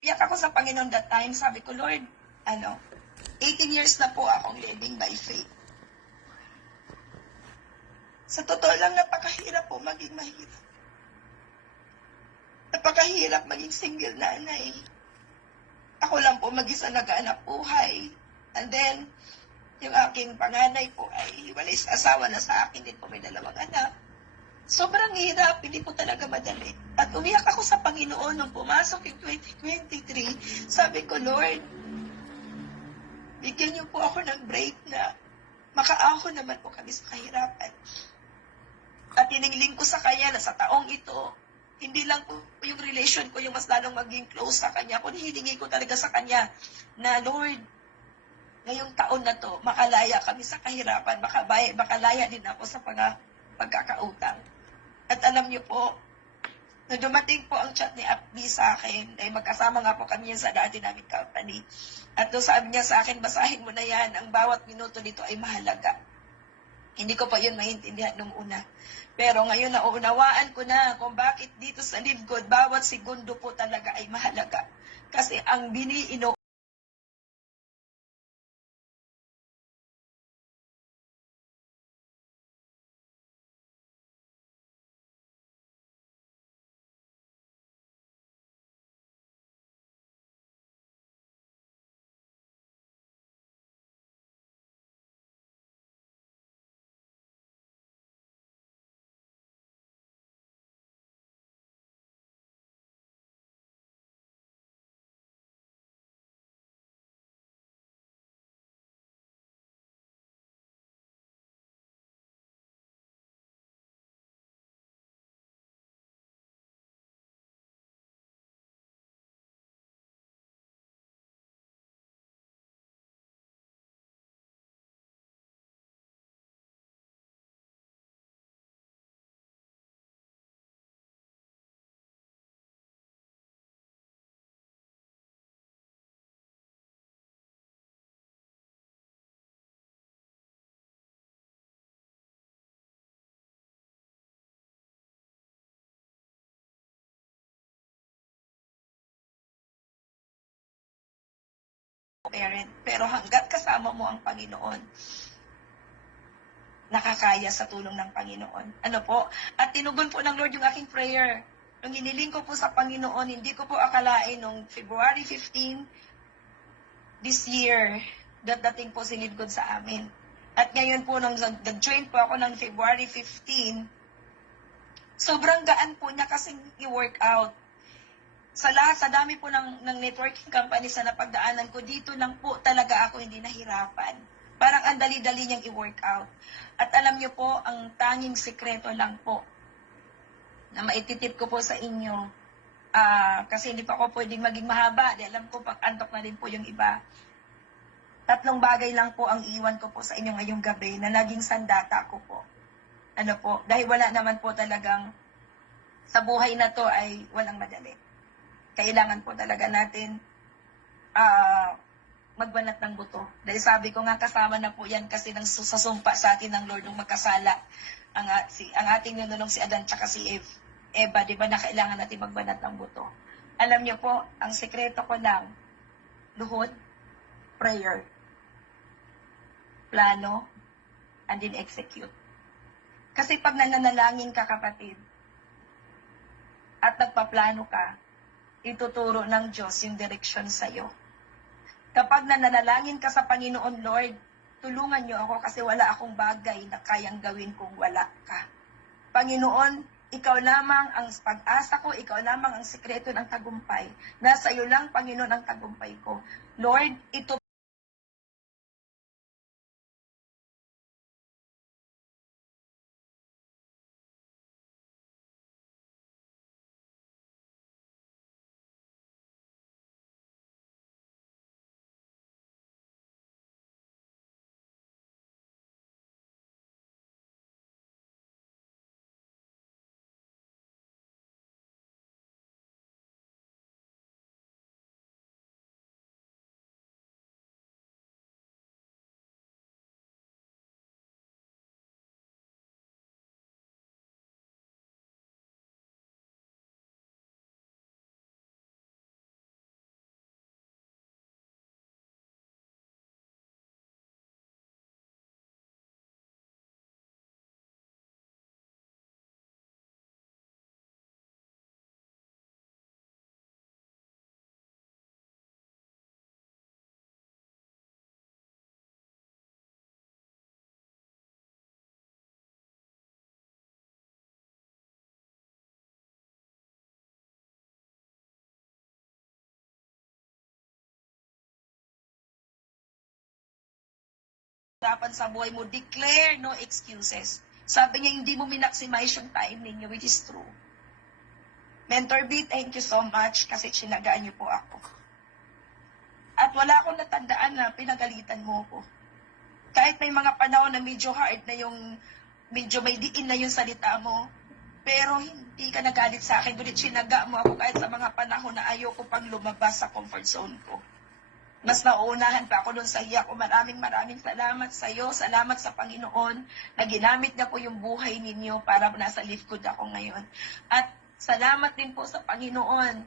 Iyak ako sa Panginoon that time. Sabi ko, Lord, 18 years na po akong living by faith. Sa totoo lang, napakahirap po maging mahirap. Napakahirap maging single nanay. Ako lang po mag-isa nag-aanap buhay. And then, yung aking panganay po ay hiwalay sa asawa na sa akin din po may 2 anak. Sobrang hirap, hindi po talaga madali. At umiyak ako sa Panginoon nung pumasok yung 2023. Sabi ko, Lord, bigyan niyo po ako ng break na makaahon naman po kami sa kahirapan. At hiniling ko sa Kanya na sa taong ito, hindi lang po yung relation ko yung mas lalong maging close sa Kanya, kundi hiningi ko talaga sa Kanya na, Lord, ngayong taon na to, makalaya kami sa kahirapan, makalaya din ako sa pagkakautang. At alam niyo po, nung dumating po ang chat ni Apbi sa akin, ay magkasama nga po kami sa dati namin company. At doon sabi niya sa akin, basahin mo na yan, ang bawat minuto nito ay mahalaga. Hindi ko pa yun maintindihan nung una. Pero ngayon nauunawaan ko na kung bakit dito sa Live Good, bawat segundo po talaga ay mahalaga. Kasi ang biniino parent. Pero hanggat kasama mo ang Panginoon, nakakaya sa tulong ng Panginoon. Ano po? At tinugon po ng Lord yung aking prayer. Nung hiniling ko po sa Panginoon, hindi ko po akalain nung February 15 this year, dating po si Live Good sa amin. At ngayon po, nung nag-join po ako ng February 15, sobrang gaan po niya kasing i-work out. Sa dami po ng networking company sa napagdaanan ko, dito lang po talaga ako hindi nahirapan. Parang ang dali-dali niyang i-work out. At alam niyo po, ang tanging sekreto lang po na maititip ko po sa inyo, kasi hindi pa ako pwedeng maging mahaba, dahil alam ko pag-antok na din po yung iba. 3 bagay lang po ang iwan ko po sa inyo ngayong gabi na naging sandata ko po. Ano po, dahil wala naman po talagang sa buhay na to ay walang madali. Kailangan po talaga natin magbanat ng buto. Dahil sabi ko nga, kasama na po yan kasi sa sumpa sa atin ng Lord nung magkasala ang ating nunulong si Adan tsaka si Eva, di ba na kailangan natin magbanat ng buto. Alam niyo po, ang sekreto ko lang, luhod, prayer, plano, and then execute. Kasi pag nananalangin ka, kapatid, at nagpaplano ka, ituturo ng Diyos yung direksyon sa'yo. Kapag nananalangin ka sa Panginoon, Lord, tulungan niyo ako kasi wala akong bagay na kayang gawin kung wala ka. Panginoon, ikaw lamang ang pag-asa ko, ikaw lamang ang sekreto ng tagumpay. Nasa iyo lang, Panginoon, ang tagumpay ko. Lord, ito dapat sa buhay mo, declare no excuses. Sabi niya, hindi mo minaximize yung time ninyo, which is true. Mentor B, thank you so much kasi tsinagaan niyo po ako. At wala akong natandaan na pinagalitan mo ko. Kahit may mga panahon na medyo hard na yung, medyo may diin na yung salita mo, pero hindi ka nagalit sa akin, kundi tsinaga mo ako kahit sa mga panahon na ayoko pang lumabas sa comfort zone ko. Mas nauunahan pa ako doon sa hiya ko. Maraming salamat sa iyo. Salamat sa Panginoon na ginamit niya po yung buhay ninyo para nasa likod ako ngayon. At salamat din po sa Panginoon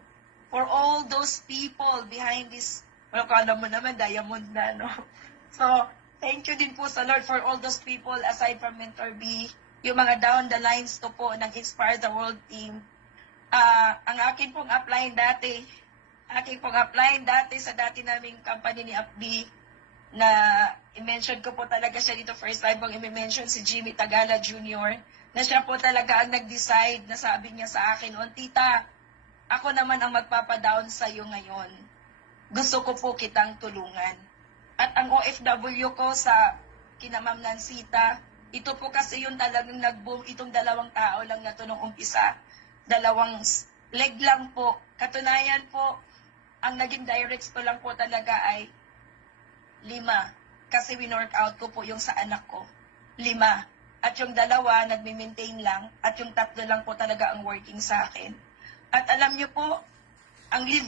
for all those people behind this, well, kala mo naman, diamond na, no? So, thank you din po sa Lord for all those people aside from Mentor B, yung mga down the lines to po ng Inspire the World team. Ang akin pong upline dati sa dati naming company ni Apbi, na i-mention ko po talaga siya dito first time kong i-mention si Jimmy Tagala Jr., na siya po talaga ang nag-decide na sabi niya sa akin, Tita, ako naman ang magpapadown sa iyo ngayon. Gusto ko po kitang tulungan. At ang OFW ko sa kina Ma'am Nancita, ito po kasi yung talagang nag-boom, itong dalawang tao lang na to nung umpisa. Dalawang leg lang po. Katunayan po, ang naging directs ko lang po talaga ay 5. Kasi winorkout ko po yung sa anak ko. 5. At yung 2, nagme-maintain lang. At yung 3 lang po talaga ang working sa akin. At alam niyo po, ang lead